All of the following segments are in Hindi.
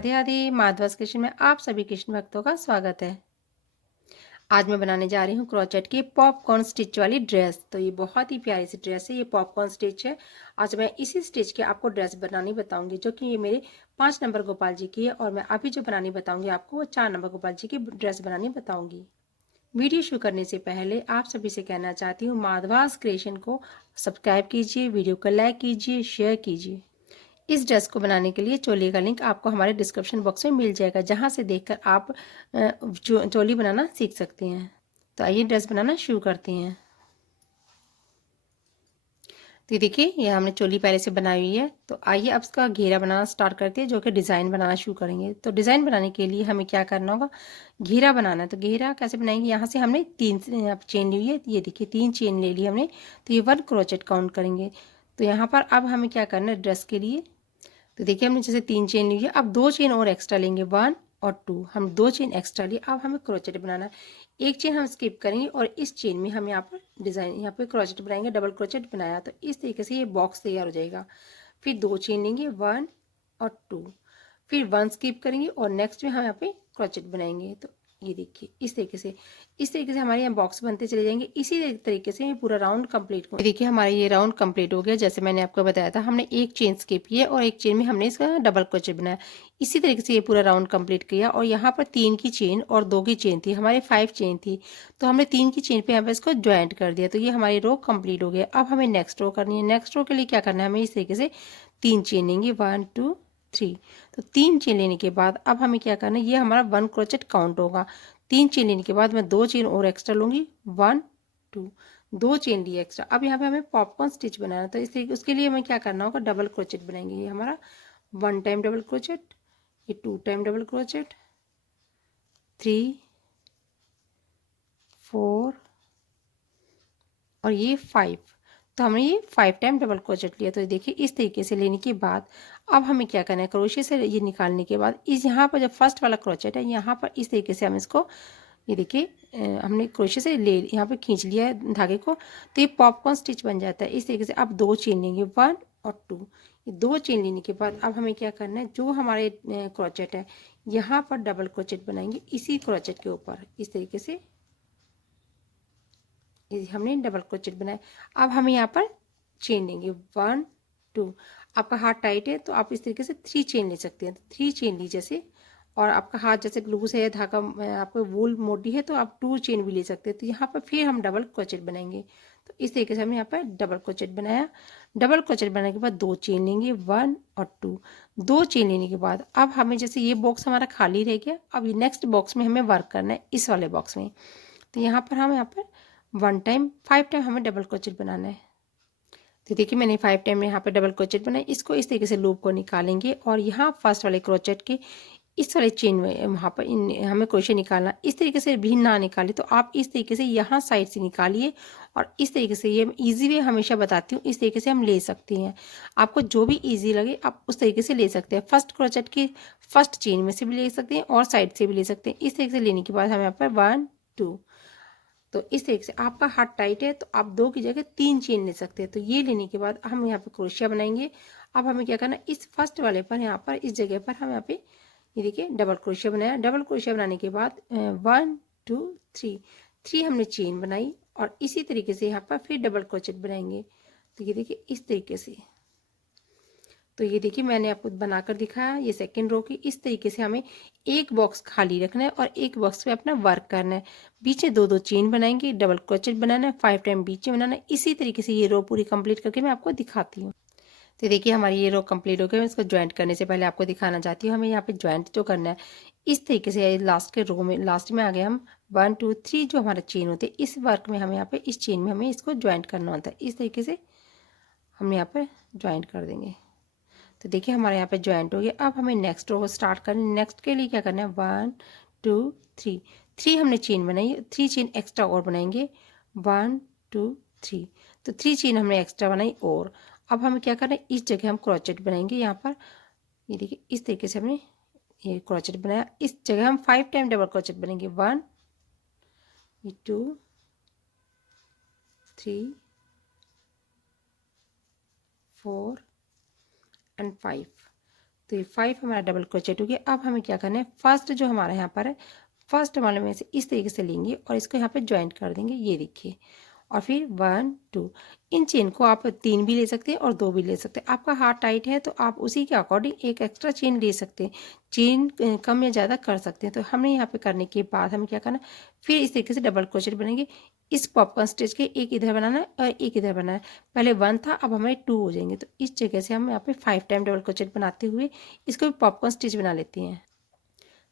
राधे राधे। माधवास किचन में आप सभी कृष्ण भक्तों का स्वागत है। आज मैं बनाने जा रही हूँ क्रोचेट की पॉपकॉर्न स्टिच वाली ड्रेस। तो ये बहुत ही प्यारी सी ड्रेस है, ये पॉपकॉर्न स्टिच है। आज मैं इसी स्टिच की आपको ड्रेस बनानी बताऊंगी, जो कि ये मेरे 5 नंबर गोपाल जी की है। और मैं अभी जो बनानी बताऊंगी आपको, वो 4 नंबर गोपाल जी की ड्रेस बनानी बताऊंगी। वीडियो शुरू करने से पहले आप सभी से कहना चाहती हूँ, माधवास क्रिएशन को सब्सक्राइब कीजिए, वीडियो को लाइक कीजिए, शेयर कीजिए। इस ड्रेस को बनाने के लिए चोली का लिंक आपको हमारे डिस्क्रिप्शन बॉक्स में मिल जाएगा, जहां से देखकर आप चोली बनाना सीख सकते हैं। तो आइए ड्रेस बनाना शुरू करते हैं। तो देखिए, ये हमने चोली पहले से बनाई हुई है। तो आइए अब इसका घेरा बनाना स्टार्ट करते हैं, जो कि डिज़ाइन बनाना शुरू करेंगे। तो डिज़ाइन बनाने के लिए हमें क्या करना होगा, घेरा बनाना है। तो घेरा कैसे बनाएंगे, यहाँ से हमने 3 चेन ली हुई है। ये देखिए 3 चेन ले ली हमने। तो ये 1 क्रोचेट काउंट करेंगे। तो यहाँ पर अब हमें क्या करना है ड्रेस के लिए, तो देखिए हमने जैसे 3 चेन ली है, अब 2 चेन और एक्स्ट्रा लेंगे, 1 और 2। हम 2 चेन एक्स्ट्रा लिए। अब हमें क्रोचेट बनाना है। एक चेन हम स्किप करेंगे और इस चेन में हम यहाँ पर डिज़ाइन, यहाँ पे क्रोचेट बनाएंगे। डबल क्रोचेट बनाया तो इस तरीके से ये बॉक्स तैयार हो जाएगा। फिर 2 चेन लेंगे, 1 और 2, फिर 1 स्किप करेंगे और नेक्स्ट में हम यहाँ पे क्रोचेट बनाएंगे। तो ये देखिए इस तरीके से हमारे यहाँ बॉक्स बनते चले जाएंगे। इसी तरीके से ये पूरा राउंड कंप्लीट हो। देखिए हमारा ये राउंड कंप्लीट हो गया। जैसे मैंने आपको बताया था, हमने एक चेन स्किप की है और एक चेन में हमने इसका डबल क्रोचेट बनाया। इसी तरीके से ये पूरा राउंड कंप्लीट किया। और यहाँ पर 3 की चेन और 2 की चेन थी, हमारे 5 चेन थी। तो हमने 3 की चेन पे यहाँ पे इसको ज्वाइंट कर दिया। तो ये हमारी रो कंप्लीट हो गया। अब हमें नेक्स्ट रो करनी है। नेक्स्ट रो के लिए क्या करना है, हमें इस तरीके से 3 चेन लेंगे, 1 2 3। तो 3 चेन लेने के बाद अब हमें क्या करना है, ये हमारा 1 क्रोचेट काउंट होगा। 3 चेन लेने के बाद मैं 2 चेन और एक्स्ट्रा लूंगी, 1 2, 2 चेन लिए एक्स्ट्रा। अब यहाँ पे हमें पॉपकॉर्न स्टिच बनाना है। तो इस तरीके उसके लिए हमें क्या करना होगा, डबल क्रोचेट बनाएंगे। ये हमारा 1 टाइम डबल क्रोचेट, ये 2 टाइम डबल क्रोचेट, 3 4 और ये 5। तो हमने ये 5 टाइम डबल क्रोचेट लिया। तो देखिए इस तरीके से लेने के बाद अब हमें क्या करना है, क्रोशे से ये निकालने के बाद इस यहाँ पर जो फर्स्ट वाला क्रोचेट है, यहाँ पर इस तरीके से हम इसको, ये देखिए हमने क्रोशे से ले यहाँ पे खींच लिया है धागे को। तो ये पॉपकॉर्न स्टिच बन जाता है। इस तरीके से अब 2 चेन लेंगे, 1 और 2। ये 2 चेन लेने के बाद अब हमें क्या करना है, जो हमारे क्रोचेट है यहाँ पर डबल क्रोचेट बनाएंगे इसी क्रोचेट के ऊपर। इस तरीके से हमने डबल क्रोचेट बनाया। अब हमें यहाँ पर चेन लेंगे, 1 2। आपका हाथ टाइट है तो आप इस तरीके से 3 चेन ले सकते हैं। 3 चेन ली जैसे, और आपका हाथ जैसे लूज है, धागा आपको वूल मोटी है, तो आप 2 चेन भी ले सकते हैं। तो यहाँ पर फिर हम डबल क्रोचेट बनाएंगे। तो इस तरीके से हमने यहाँ पर डबल क्रोचेट बनाया। डबल क्रोचेट बनाने के बाद 2 चेन लेंगे, 1 और 2। 2 चेन लेने के बाद अब हमें, जैसे ये बॉक्स हमारा खाली रह गया, अब ये नेक्स्ट बॉक्स में हमें वर्क करना है, इस वाले बॉक्स में। तो यहाँ पर हम यहाँ पर 1 टाइम 5 टाइम हमें डबल क्रोचेट बनाना है। तो देखिए मैंने 5 टाइम में यहाँ पे डबल क्रोचेट बनाया। इसको इस तरीके से लूप को निकालेंगे और यहाँ फर्स्ट वाले क्रोचेट के इस वाले चेन में वहाँ पर हमें क्रोशे निकालना। इस तरीके से भी ना निकाले तो आप इस तरीके से यहाँ साइड से निकालिए। और इस तरीके से, ये ईजी वे हमेशा बताती हूँ, इस तरीके से हम ले सकते हैं। आपको जो भी ईजी लगे आप उस तरीके से ले सकते हैं। फर्स्ट क्रोचेट की फर्स्ट चेन में से भी ले सकते हैं और साइड से भी ले सकते हैं। इस तरीके से लेने के बाद हम यहाँ पर 1 2। तो इस तरीके से आपका हाथ टाइट है तो आप 2 की जगह 3 चेन ले सकते हैं। तो ये लेने के बाद हम यहाँ पे क्रोशिया बनाएंगे। अब हमें क्या करना है, इस फर्स्ट वाले पर यहाँ पर इस जगह पर हम यहाँ पे, ये देखिए डबल क्रोशिया बनाया। डबल क्रोशिया बनाने के बाद 1 2 3, 3 हमने चेन बनाई और इसी तरीके से यहाँ पर फिर डबल क्रोचेट बनाएंगे। तो ये देखिए इस तरीके से। तो ये देखिए मैंने आपको बनाकर दिखाया। ये सेकंड रो की इस तरीके से हमें एक बॉक्स खाली रखना है और एक बॉक्स पे अपना वर्क करना है। बीच में 2 चेन बनाएंगे, डबल क्रोचेट बनाना है, 5 टाइम बीच में बनाना है। इसी तरीके से ये रो पूरी कंप्लीट करके मैं आपको दिखाती हूँ। तो देखिए हमारी ये रो कंप्लीट हो गई। मैं इसको ज्वाइंट करने से पहले आपको दिखाना चाहती हूँ, हमें यहाँ पे ज्वाइंट जो करना है इस तरीके से। लास्ट के रो में, लास्ट में आ गए हम, 1 2 3 जो हमारा चेन होते हैं, इस वर्क में हमें यहाँ पे इस चेन में हमें इसको ज्वाइंट करना होता है। इस तरीके से हम यहाँ पे ज्वाइंट कर देंगे। तो देखिए हमारे यहाँ पे ज्वाइंट हो गया। अब हमें नेक्स्ट रो को स्टार्ट करना है। नेक्स्ट के लिए क्या करना है, 1 2 3, 3 हमने चेन बनाई, 3 चेन एक्स्ट्रा और बनाएंगे, 1 2 3। तो 3 चेन हमने एक्स्ट्रा बनाई। और अब हमें क्या करना है, इस जगह हम क्रोचेट बनाएंगे। यहाँ पर ये देखिए इस तरीके से हमने ये क्रोचेट बनाया। इस जगह हम 5 टाइम डबल क्रोचेट बनेंगे, 1 2 3 4 एंड 5। तो ये 5 हमारा डबल क्रोचेट हो गया। अब हमें क्या करना है, फर्स्ट जो हमारा यहाँ पर है, फर्स्ट वाले में से इस तरीके से लेंगे और इसको यहाँ पे ज्वाइंट कर देंगे, ये देखिए। और फिर 1 2, इन चेन को आप 3 भी ले सकते हैं और 2 भी ले सकते हैं। आपका हाथ टाइट है तो आप उसी के अकॉर्डिंग एक एक्स्ट्रा चेन ले सकते हैं, चेन कम या ज़्यादा कर सकते हैं। तो हमें यहाँ पे करने के बाद हमें क्या करना है, फिर इस तरीके से डबल क्रोचेट बनेंगे। इस पॉपकॉर्न स्टिच के एक इधर बनाना है और एक इधर बनाना है। पहले 1 था, अब हमारे 2 हो जाएंगे। तो इस जगह से हम यहाँ पे 5 टाइम डबल क्रोचेट बनाते हुए इसको भी पॉपकॉर्न स्टिच बना लेते हैं।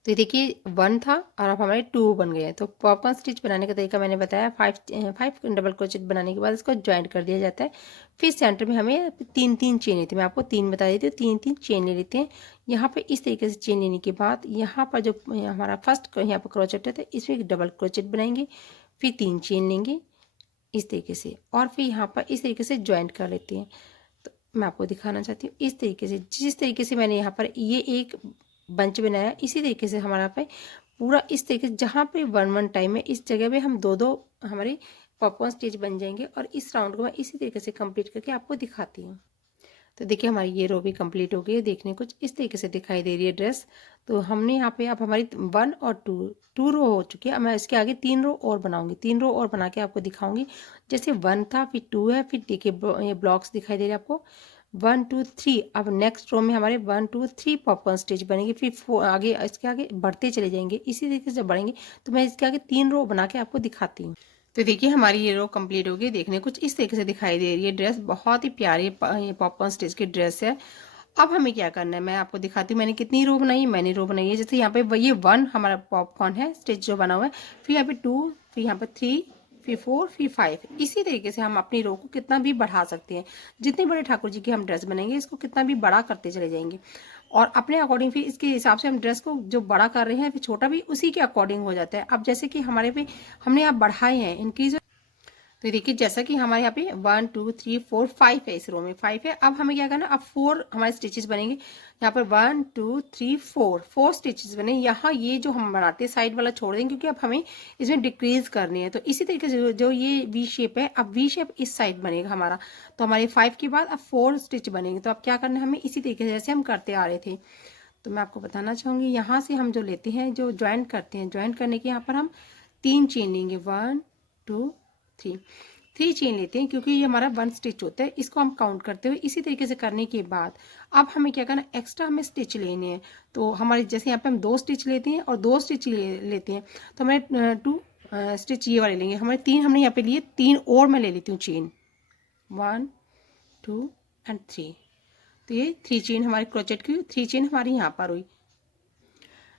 तो ये देखिए 1 था और अब हमारे 2 बन गए हैं। तो पॉपकॉर्न स्टिच बनाने का तरीका मैंने बताया, 5 डबल क्रोचेट बनाने के बाद इसको ज्वाइंट कर दिया जाता है। फिर सेंटर में हमें 3 चेन लेते हैं, मैं आपको 3 बता देती हूँ, 3 चेन ले लेते हैं। यहाँ पे इस तरीके से चेन लेने के बाद यहाँ पर जो हमारा फर्स्ट यहाँ पर क्रोचेट है, तो इसमें एक डबल क्रोचेट बनाएंगे, फिर 3 चेन लेंगे इस तरीके से और फिर यहाँ पर इस तरीके से ज्वाइंट कर लेते हैं। तो मैं आपको दिखाना चाहती हूँ इस तरीके से, जिस तरीके से मैंने यहाँ पर ये एक बंच बनाया, इसी तरीके से हमारा पे पूरा इस तरीके से, जहाँ पे 1 टाइम है इस जगह पे हम 2 हमारे पॉपकॉर्न स्टिच बन जाएंगे। और इस राउंड को मैं इसी तरीके से कंप्लीट करके आपको दिखाती हूँ। तो देखिए हमारी ये रो भी कंप्लीट हो गई है, देखने कुछ इस तरीके से दिखाई दे रही है ड्रेस। तो हमने यहाँ पे अब हमारी 1 और 2 रो हो चुकी है। अब मैं इसके आगे 3 रो और बनाऊंगी, 3 रो और बना के आपको दिखाऊंगी। जैसे 1 था, फिर 2 है, फिर देखिए ये ब्लॉक्स दिखाई दे रहे हैं आपको, 1 2 3। अब नेक्स्ट रो में हमारे 1 2 3 पॉपकॉर्न स्टिच बनेंगे, फिर आगे इसके आगे बढ़ते चले जाएंगे, इसी तरीके से बढ़ेंगे। तो मैं इसके आगे 3 रो बना के आपको दिखाती हूँ। तो देखिए हमारी ये रो कंप्लीट हो गई, देखने कुछ इस तरीके से दिखाई दे रही है ड्रेस, बहुत ही प्यारी पॉपकॉर्न स्टिच की ड्रेस है। अब हमें क्या करना है, मैं आपको दिखाती हूँ मैंने कितनी रो बनाई है। मैंने रो बनाई है, जैसे यहाँ पे ये 1 हमारा पॉपकॉर्न है स्टिच जो बना हुआ है, फिर यहाँ पे 2, फिर यहाँ पे 3, फिर 4, फिर 5। इसी तरीके से हम अपनी रो को कितना भी बढ़ा सकते हैं। जितने बड़े ठाकुर जी की हम ड्रेस बनाएंगे, इसको कितना भी बड़ा करते चले जाएंगे और अपने अकॉर्डिंग फिर इसके हिसाब से हम ड्रेस को जो बड़ा कर रहे हैं फिर छोटा भी उसी के अकॉर्डिंग हो जाता है। अब जैसे कि हमारे पे हमने आप बढ़ाए हैं इंक्रीज, तो देखिए जैसा कि हमारे यहाँ पे 1 2 3 4 5 है, इस रो में 5 है। अब हमें क्या करना, अब 4 हमारे स्टिचेस बनेंगे। यहाँ पर 1 2 3 4 स्टिचेस बने। यहाँ ये जो हम बनाते हैं साइड वाला छोड़ देंगे, क्योंकि अब हमें इसमें डिक्रीज करनी है। तो इसी तरीके से जो ये वी शेप है, अब वी शेप इस साइड बनेगा हमारा। तो हमारे 5 के बाद अब 4 स्टिच बनेंगे। तो अब क्या करना है हमें, इसी तरीके से जैसे हम करते आ रहे थे। तो मैं आपको बताना चाहूँगी, यहाँ से हम जो लेते हैं, जो ज्वाइंट करते हैं, ज्वाइंट करने के यहाँ पर हम 3 चेन लेंगे, 1 2 3 चेन लेते हैं, क्योंकि ये हमारा 1 स्टिच होता है। इसको हम काउंट करते हुए इसी तरीके से करने के बाद अब हमें क्या करना, एक्स्ट्रा हमें स्टिच लेने हैं। तो हमारे जैसे यहाँ पे हम 2 स्टिच लेते हैं और 2 स्टिच लेते हैं, तो हमें 2 स्टिच ये वाले लेंगे। हमारे 3 हमने यहाँ पे लिए, 3 और मैं ले लेती हूँ चेन, 1 2 एंड 3। तो ये 3 चेन हमारे क्रोचेट की, 3 चेन हमारी यहाँ पर हुई।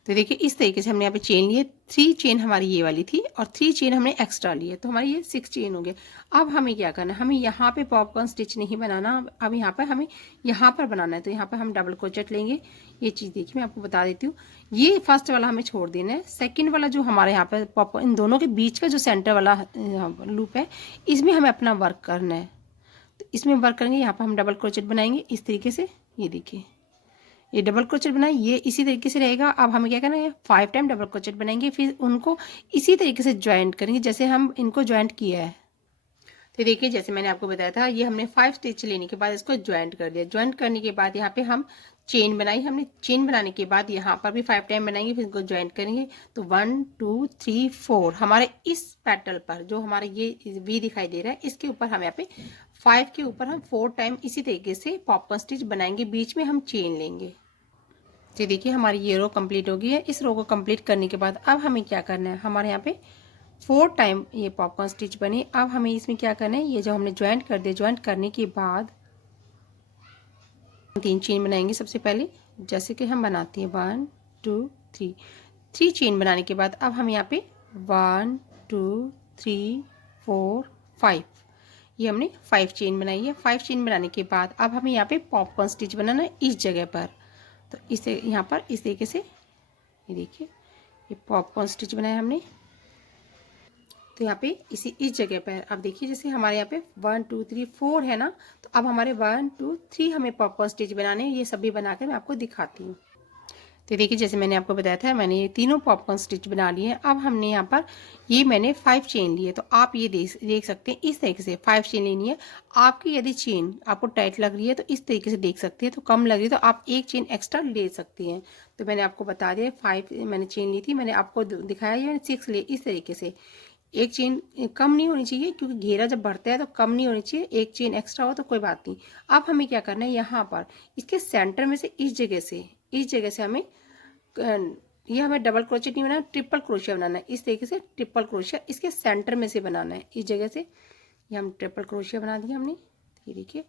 तो देखिए इस तरीके से हमने यहाँ पे चेन लिए, 3 चेन हमारी ये वाली थी और 3 चेन हमने एक्स्ट्रा लिए, तो हमारी ये 6 चेन हो गए। अब हमें क्या करना है, हमें यहाँ पे पॉपकॉर्न स्टिच नहीं बनाना, अब यहाँ पर हमें यहाँ पर बनाना है। तो यहाँ पर हम डबल क्रोचेट लेंगे। ये चीज़ देखिए मैं आपको बता देती हूँ, ये फर्स्ट वाला हमें छोड़ देना है। सेकेंड वाला जो हमारे यहाँ पर पॉपकॉर्न, इन दोनों के बीच का जो सेंटर वाला लूप है, इसमें हमें अपना वर्क करना है। तो इसमें वर्क करेंगे, यहाँ पर हम डबल क्रोचेट बनाएंगे इस तरीके से। ये देखिए ये डबल क्रोचेट बनाए, ये इसी तरीके से रहेगा। अब हमें क्या करना है, 5 टाइम डबल क्रोचेट बनाएंगे, फिर उनको इसी तरीके से ज्वाइंट करेंगे जैसे हम इनको ज्वाइंट किया है। तो देखिए जैसे मैंने आपको बताया था, ये हमने 5 स्टिच लेने के बाद इसको ज्वाइंट कर दिया। ज्वाइंट करने के बाद यहाँ पे हम चेन बनाई, हमने चेन बनाने के बाद यहाँ पर भी 5 टाइम बनाएंगे, फिर इसको ज्वाइंट करेंगे। तो 1 2 3 4 हमारे इस पैटल पर जो हमारे ये वी दिखाई दे रहा है, इसके ऊपर हम यहाँ पे 5 के ऊपर हम 4 टाइम इसी तरीके से पॉपकॉर्न स्टिच बनाएंगे, बीच में हम चेन लेंगे। तो देखिए हमारी ये रो कंप्लीट हो गई है। इस रो को कंप्लीट करने के बाद अब हमें क्या करना है, हमारे यहाँ पे 4 टाइम ये पॉपकॉर्न स्टिच बने। अब हमें इसमें क्या करना है, ये जो हमने ज्वाइंट कर दिया, ज्वाइंट करने के बाद 3 चेन बनाएंगे सबसे पहले, जैसे कि हम बनाते हैं 1 2 3 चेन बनाने के बाद अब हम यहाँ पे 1 2 3 4 5, ये हमने 5 चेन बनाई है। 5 चेन बनाने के बाद अब हमें यहाँ पे पॉपकॉर्न स्टिच बनाना है इस जगह पर। तो इसे यहाँ पर इस तरीके से, ये देखिए ये पॉपकॉर्न स्टिच बनाया हमने। तो यहाँ पे इस जगह पर अब देखिए, जैसे हमारे यहाँ पे 1 2 3 4 है ना, तो अब हमारे 1 2 3 हमें पॉपकॉर्न स्टिच बनाने हैं। ये सभी बना कर मैं आपको दिखाती हूँ। तो देखिए जैसे मैंने आपको बताया था, मैंने ये तीनों पॉपकॉर्न स्टिच बना लिए हैं। अब हमने यहाँ पर ये मैंने 5 चेन लिए, तो आप ये देख सकते हैं इस तरीके से 5 चेन लेनी है। आपकी यदि चेन आपको टाइट लग रही है तो इस तरीके से देख सकते हैं, तो कम लग रही है तो आप एक चेन एक्स्ट्रा ले सकती हैं। तो मैंने आपको बता दिया 5 मैंने चेन ली थी, मैंने आपको दिखाया ये मैंने 6 लिए। इस तरीके से एक चेन कम नहीं होनी चाहिए, क्योंकि घेरा जब बढ़ता है तो कम नहीं होनी चाहिए, एक चेन एक्स्ट्रा हो तो कोई बात नहीं। अब हमें क्या करना है, यहाँ पर इसके सेंटर में से इस जगह से हमें ये हमें डबल क्रोशिया नहीं बनाना, ट्रिपल क्रोशिया बनाना है। इस तरीके से ट्रिपल क्रोशिया इसके सेंटर में से बनाना है, इस जगह से। ये हम ट्रिपल क्रोशिया बना दिया हमने। ये देखिए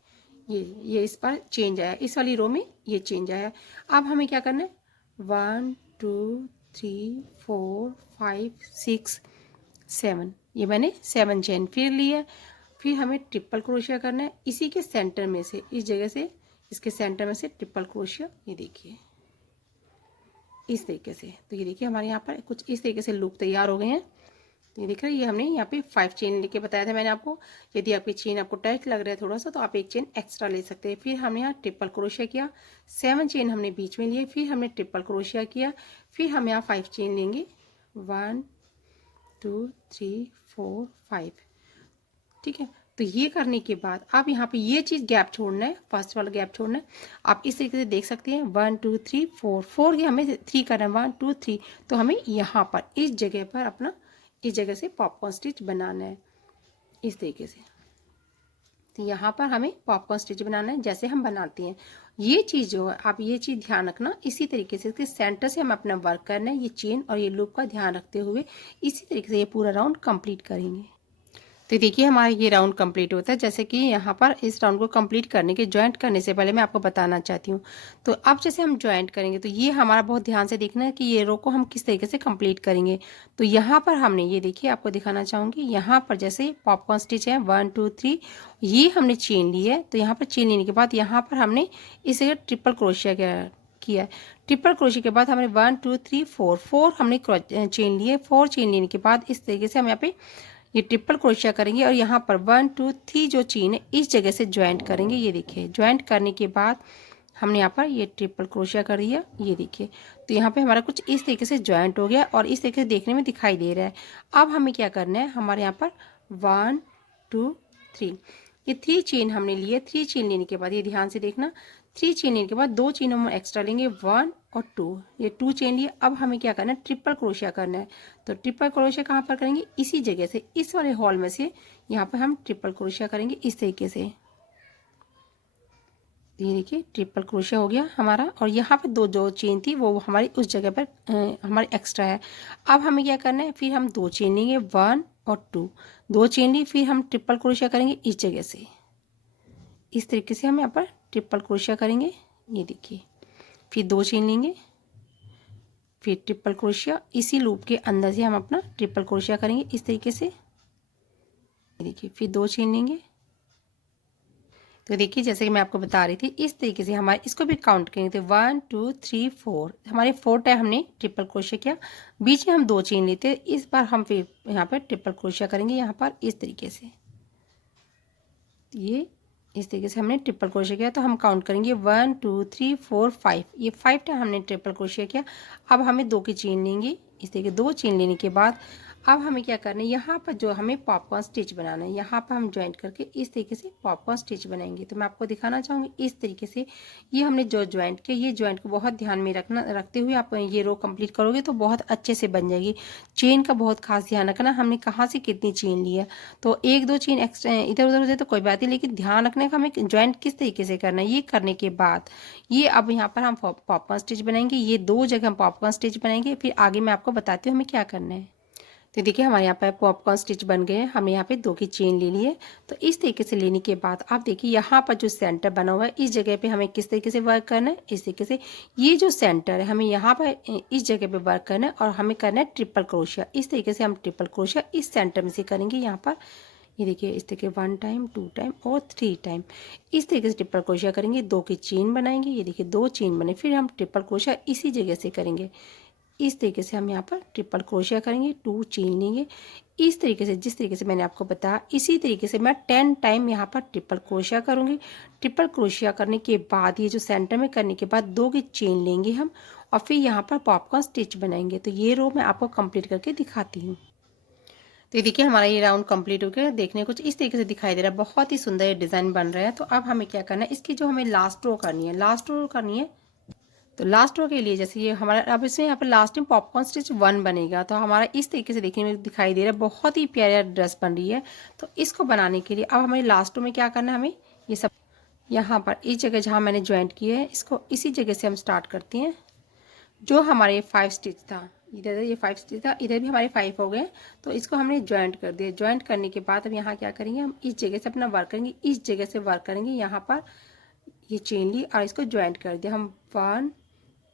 ये इस पर चेंज आया, इस वाली रो में ये चेंज आया। अब हमें क्या करना है, 1 2 3 4 5 6 7, ये मैंने 7 चेन फिर ली है। फिर हमें ट्रिपल क्रोशिया करना है इसी के सेंटर में से, इस जगह से इसके सेंटर में से ट्रिपल क्रोशिया। ये देखिए इस तरीके से। तो ये देखिए हमारे यहाँ पर कुछ इस तरीके से लूप तैयार हो गए हैं। तो ये देख रहे हैं, ये हमने यहाँ पे 5 चेन लेके बताया था मैंने आपको। यदि आपकी चेन आपको टाइट लग रहा है थोड़ा सा, तो आप एक चेन एक्स्ट्रा ले सकते हैं। फिर हमने यहाँ ट्रिपल क्रोशिया किया, 7 चेन हमने बीच में लिए, फिर हमने ट्रिपल क्रोशिया किया, फिर हम यहाँ 5 चेन लेंगे, 1 2 3 4 5। ठीक है, तो ये करने के बाद आप यहाँ पे ये चीज़ गैप छोड़ना है, फर्स्ट वाला गैप छोड़ना है। आप इस तरीके से देख सकते हैं 1 2 3 4 4 की हमें 3 करना है, 1 2 3। तो हमें यहाँ पर इस जगह पर अपना इस जगह से पॉपकॉर्न स्टिच बनाना है, इस तरीके से। तो यहाँ पर हमें पॉपकॉर्न स्टिच बनाना है जैसे हम बनाते हैं। ये चीज़ जो है, आप ये चीज़ ध्यान रखना, इसी तरीके से इसके सेंटर से हम अपना वर्क करना है। ये चेन और ये लूप का ध्यान रखते हुए इसी तरीके से ये पूरा राउंड कंप्लीट करेंगे। तो देखिए हमारा ये राउंड कंप्लीट होता है। जैसे कि यहाँ पर इस राउंड को कंप्लीट करने के ज्वाइंट करने से पहले मैं आपको बताना चाहती हूँ। तो अब जैसे हम ज्वाइंट करेंगे तो ये हमारा बहुत ध्यान से देखना है कि ये रो को हम किस तरीके से कंप्लीट करेंगे। तो यहाँ पर हमने ये देखिए आपको दिखाना चाहूँगी, यहाँ पर जैसे पॉपकॉर्न स्टिच है 1 2 3, ये हमने चेन ली है। तो यहाँ पर चेन लेने के बाद यहाँ पर हमने इसे ट्रिपल क्रोशिया किया। ट्रिपल क्रोशिया के बाद हमने 1 2 3 4 हमने चेन लिए। 4 चेन लेने के बाद इस तरीके से हम यहाँ पे ये ट्रिपल क्रोशिया करेंगे और यहाँ पर 1 2 3 जो चेन है इस जगह से ज्वाइंट करेंगे। ये देखिए ज्वाइंट करने के बाद हमने यहाँ पर ये ट्रिपल क्रोशिया कर दिया। ये देखिए, तो यहाँ पे हमारा कुछ इस तरीके से ज्वाइंट हो गया और इस तरीके से देखने में दिखाई दे रहा है। अब हमें क्या करना है, हमारे यहाँ पर 1 2 3 ये 3 चेन हमने लिए। 3 चेन लेने के बाद ये ध्यान से देखना, 3 चेन लेने के बाद 2 चेन हम एक्स्ट्रा लेंगे, 1 और 2, ये 2 चेन लिए। अब हमें क्या करना है, ट्रिपल क्रोशिया करना है। तो ट्रिपल क्रोशिया कहाँ पर करेंगे, इसी जगह से, इस वाले हॉल में से यहाँ पर हम ट्रिपल क्रोशिया करेंगे इस तरीके से। ये देखिए ट्रिपल क्रोशिया हो गया हमारा, और यहाँ पे दो जो चेन थी वो हमारी उस जगह पर हमारी एक्स्ट्रा है। अब हमें क्या करना है, फिर हम 2 चेन लेंगे, 1 और 2, 2 चेन ली, फिर हम ट्रिपल क्रोशिया करेंगे इस जगह से। इस तरीके से हम यहाँ पर ट्रिपल क्रोशिया करेंगे। ये देखिए, फिर 2 चेन लेंगे, फिर ट्रिपल क्रोशिया, इसी लूप के अंदर से हम अपना ट्रिपल क्रोशिया करेंगे इस तरीके से। देखिए फिर 2 चेन लेंगे। तो देखिए जैसे कि मैं आपको बता रही थी, इस तरीके से हमारे इसको भी काउंट करेंगे। तो 1 2 3 4 हमारे 4 टाइम हमने ट्रिपल क्रोशिया किया, बीच में हम 2 चेन लेते। इस बार हम फिर यहाँ पर ट्रिपल क्रोशिया करेंगे यहाँ पर इस तरीके से। ये इस तरीके से हमने ट्रिपल क्रोशिया किया, तो हम काउंट करेंगे 1 2 3 4 5, ये 5 टाइम हमने ट्रिपल क्रोशिया किया। अब हमें 2 की चेन लेंगे, इस तरीके 2 चेन लेने के बाद अब हमें क्या करना है, यहाँ पर जो हमें पॉपकॉर्न स्टिच बनाना है, यहाँ पर हम ज्वाइंट करके इस तरीके से पॉपकॉर्न स्टिच बनाएंगे। तो मैं आपको दिखाना चाहूँगी इस तरीके से। ये हमने जो ज्वाइंट किया, ये ज्वाइंट को बहुत ध्यान में रखते हुए आप ये रो कंप्लीट करोगे तो बहुत अच्छे से बन जाएगी। चेन का बहुत खास ध्यान रखना, हमने कहाँ से कितनी चेन ली है। तो 1 2 चेन एक्स्ट्रा इधर उधर हो जाए तो कोई बात नहीं, लेकिन ध्यान रखना है कि हमें ज्वाइंट किस तरीके से करना है। ये करने के बाद ये अब यहाँ पर हम पॉपकॉर्न स्टिच बनाएंगे, ये 2 जगह हम पॉपकॉर्न स्टिच बनाएंगे। फिर आगे मैं आपको बताती हूँ हमें क्या करना है। तो देखिए हमारे यहाँ पर पॉपकॉर्न स्टिच बन गए हैं। हमने यहाँ पे 2 की चेन ले ली है। तो इस तरीके से लेने के बाद आप देखिए यहाँ पर जो सेंटर बना हुआ है, इस जगह पे हमें किस तरीके से वर्क करना है, इस तरीके से। ये जो सेंटर है हमें यहाँ पर इस जगह पे वर्क करना है और हमें करना है ट्रिपल क्रोशिया। इस तरीके से हम ट्रिपल क्रोशिया इस सेंटर में से करेंगे यहाँ पर। ये देखिए इस तरीके 1 टाइम 2 टाइम और 3 टाइम इस तरीके से ट्रिपल क्रोशिया करेंगे। 2 की चेन बनाएंगे, ये देखिए 2 चेन बने, फिर हम ट्रिपल क्रोशिया इसी जगह से करेंगे। इस तरीके से हम यहाँ पर ट्रिपल क्रोशिया करेंगे, 2 चेन लेंगे। इस तरीके से जिस तरीके से मैंने आपको बताया, इसी तरीके से मैं 10 टाइम यहाँ पर ट्रिपल क्रोशिया करूँगी। ट्रिपल क्रोशिया करने के बाद ये जो सेंटर में करने के बाद 2 की चेन लेंगे हम और फिर यहाँ पर पॉपकॉर्न स्टिच बनाएंगे। तो ये रो मैं आपको कंप्लीट करके दिखाती हूँ। तो ये देखिए हमारा ये राउंड कंप्लीट हो गया, देखने कुछ इस तरीके से दिखाई दे रहा है, बहुत ही सुंदर ये डिज़ाइन बन रहा है। तो अब हमें क्या करना है, इसकी जो हमें लास्ट रो करनी है, लास्ट रो करनी है। तो लास्ट रो के लिए जैसे ये हमारा अब इसमें यहाँ पर लास्ट में पॉपकॉर्न स्टिच 1 बनेगा। तो हमारा इस तरीके से देखने में दिखाई दे रहा है, बहुत ही प्यारा ड्रेस बन रही है। तो इसको बनाने के लिए अब हमें लास्ट रो में क्या करना है, हमें ये सब यहाँ पर इस जगह जहाँ मैंने ज्वाइंट किया है, इसको इसी जगह से हम स्टार्ट करते हैं। जो हमारे 5 स्टिच था, इधर ये 5 स्टिच था, इधर भी हमारे 5 हो गए। तो इसको हमने ज्वाइंट कर दिया। ज्वाइंट करने के बाद अब यहाँ क्या करेंगे, हम इस जगह से अपना वर्क करेंगे, इस जगह से वर्क करेंगे। यहाँ पर ये चेन ली और इसको ज्वाइंट कर दिया हम। 1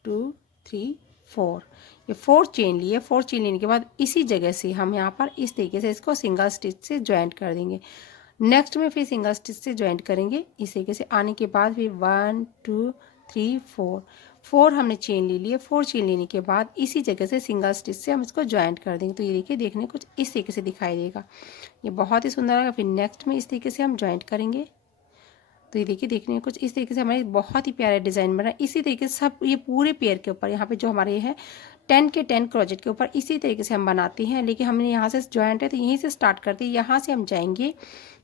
2 3 4, ये 4 चेन लिए। 4 चेन लेने के बाद इसी जगह से हम यहाँ पर इस तरीके से इसको सिंगल स्टिच से ज्वाइंट कर देंगे। नेक्स्ट में फिर सिंगल स्टिच से ज्वाइंट करेंगे। इस तरीके से आने के बाद फिर 1 2 3 4 हमने चेन ले लिए। 4 चेन लेने के बाद इसी जगह से सिंगल स्टिच से हम इसको ज्वाइंट कर देंगे। तो ये देखिए देखने कुछ इस तरीके से दिखाई देगा, ये बहुत ही सुंदर है। फिर नेक्स्ट में इस तरीके से हम ज्वाइंट करेंगे। तो ये देखिए देखने में कुछ इस तरीके से हमारे बहुत ही प्यारा डिज़ाइन बना है। इसी तरीके से सब ये पूरे पेयर के ऊपर यहाँ पे जो हमारे है 10 के 10 क्रोजेट के ऊपर इसी तरीके से हम बनाते हैं। लेकिन हमने यहाँ से ज्वाइंट है तो यहीं से स्टार्ट करते हैं, यहाँ से हम जाएंगे,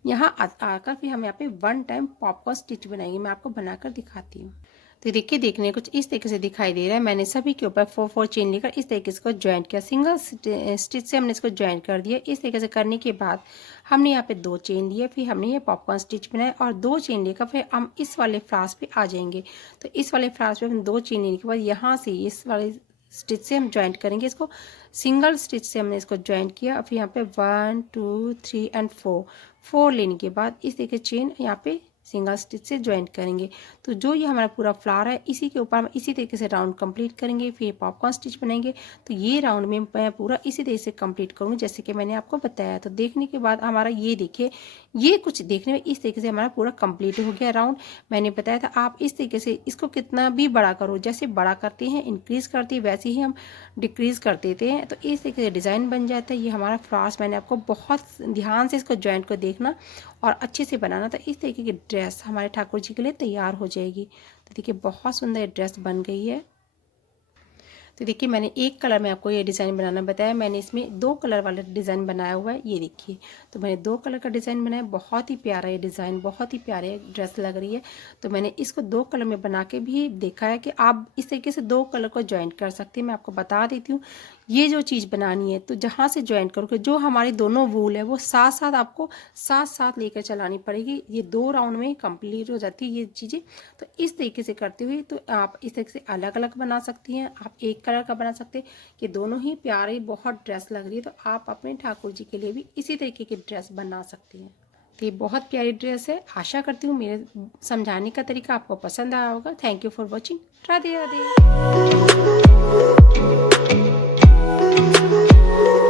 यहाँ आकर फिर हम यहाँ पे 1 टाइम पॉपकॉर्न स्टिच बनाएंगे। मैं आपको बनाकर दिखाती हूँ। तो देखिए देखने कुछ इस तरीके से दिखाई दे रहा है। मैंने सभी के ऊपर 4 चेन लेकर इस तरीके से इसको ज्वाइंट किया, सिंगल स्टिच से हमने इसको ज्वाइंट कर दिया। इस तरीके से करने के बाद हमने यहाँ पे 2 चेन लिए, फिर हमने ये पॉपकॉर्न स्टिच बनाया और 2 चेन लेकर फिर हम इस वाले फ्लास पे आ जाएंगे। तो इस वाले फ्लास पे हम 2 चेन लेने के बाद यहाँ से इस वाले स्टिच से हम ज्वाइंट करेंगे। इसको सिंगल स्टिच से हमने इसको ज्वाइंट किया। फिर यहाँ पे 1 2 3 एंड 4 लेने के बाद इस तरीके चेन यहाँ पे सिंगल स्टिच से ज्वाइंट करेंगे। तो जो ये हमारा पूरा फ्लावर है इसी के ऊपर हम इसी तरीके से राउंड कंप्लीट करेंगे, फिर पॉपकॉर्न स्टिच बनाएंगे। तो ये राउंड में मैं पूरा इसी तरीके से कंप्लीट करूँगी जैसे कि मैंने आपको बताया। तो देखने के बाद हमारा ये देखिए, ये कुछ देखने में इस तरीके से हमारा पूरा कंप्लीट हो गया राउंड। मैंने बताया था आप इस तरीके से इसको कितना भी बड़ा करो, जैसे बड़ा करते हैं इंक्रीज़ करते हैं वैसे ही हम डिक्रीज़ कर देते हैं। तो इस तरीके से डिज़ाइन बन जाता है। ये हमारा फ्लावर्स मैंने आपको बहुत ध्यान से इसको ज्वाइंट को देखना और अच्छे से बनाना। तो इस तरीके की ड्रेस हमारे ठाकुर जी के लिए तैयार हो जाएगी। तो देखिए बहुत सुंदर ड्रेस बन गई है। तो देखिए मैंने एक कलर में आपको ये डिज़ाइन बनाना बताया, मैंने इसमें 2 कलर वाला डिज़ाइन बनाया हुआ है। ये देखिए तो मैंने 2 कलर का डिज़ाइन बनाया, बहुत ही प्यारा ये डिज़ाइन, बहुत ही प्यारे ड्रेस लग रही है। तो मैंने इसको 2 कलर में बना के भी देखा है कि आप इस तरीके से 2 कलर को ज्वाइंट कर सकते हैं। मैं आपको बता देती हूँ ये जो चीज़ बनानी है तो जहाँ से ज्वाइंट करोगे जो हमारी दोनों वूल है वो साथ साथ आपको साथ साथ लेकर चलानी पड़ेगी। ये 2 राउंड में कंप्लीट हो जाती है ये चीज़ें। तो इस तरीके से करते हुए तो आप इस तरीके से अलग अलग बना सकती हैं, आप एक कलर का बना सकते हैं। कि दोनों ही प्यारी बहुत ड्रेस लग रही है। तो आप अपने ठाकुर जी के लिए भी इसी तरीके की ड्रेस बना सकती हैं। तो ये बहुत प्यारी ड्रेस है। आशा करती हूँ मेरे समझाने का तरीका आपको पसंद आया होगा। Thank you for watching. Radhe Radhe.